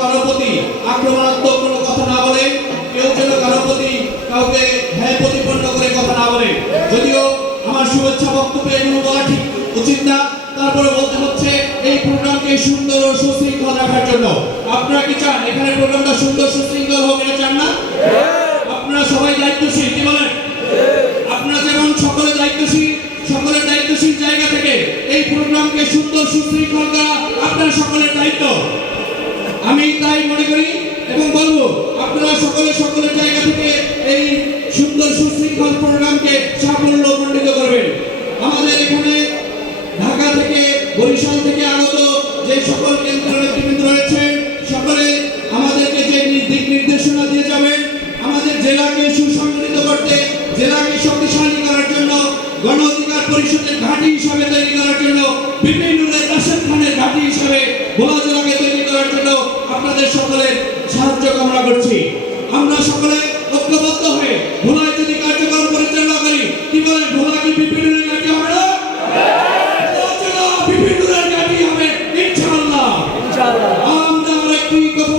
কারোর প্রতি আক্রমণাত্মক কোনো কথা না বলে, কেউ যেন কারোর প্রতি কাউকে হ্যাঁ প্রতিপন্ন করে কথা না বলে। যদিও আমার শুভেচ্ছা বক্তব্য এগুলো বলা ঠিক উচিত না, তারপরে বলতে হচ্ছে এই প্রোগ্রামকে সুন্দর ও সুশৃঙ্খল রাখার জন্য। আপনারা কি চান এখানে প্রোগ্রামটা সুন্দর সুশৃঙ্খল হোক, এটা চান না? আপনারা সবাই দায়িত্বশীল, কি বলেন? আপনারা যেমন সকলে দায়িত্বশীল, সকলের দায়িত্বশীল জায়গা থেকে এই প্রোগ্রামকে সুন্দর সুশৃঙ্খল করা আপনার সকলের দায়িত্ব। আমি তাই মনে করি এবং বলবো আপনারা সকলে সকলের জায়গা থেকে এই সুন্দর সুশৃঙ্খল প্রোগ্রামকে সাফল্যমণ্ডিত করবেন। আমাদের এখানে ঢাকা থেকে, বরিশাল থেকে আগত যে সকল কেন্দ্রীয় নেতৃবৃন্দ রয়েছেন, সকলে আমাদেরকে যে দিক নির্দেশনা দিয়ে যাবেন আমাদের জেলাকে সুসংগঠিত করতে, জেলাকে শক্তিশালী করার জন্য, গণ অধিকার পরিষদের ঘাঁটি হিসাবে তৈরি করার জন্য, বিভিন্ন রাশেদ খানের ঘাঁটি হিসাবে ভোলা জেলাকে তৈরি করার জন্য আপনাদের সকলের সাহায্য কামনা করছি। আমরা সকলে ঐক্যবদ্ধ হয়ে ভোলায় যদি কার্যক্রম পরিচালনা করি, কি বলেন, ভোলা কি বিভিন্ন ঘাঁটি হবে না? বিভিন্ন ঘাঁটি হবে ইনশাআল্লাহ। আমরা একটি কথা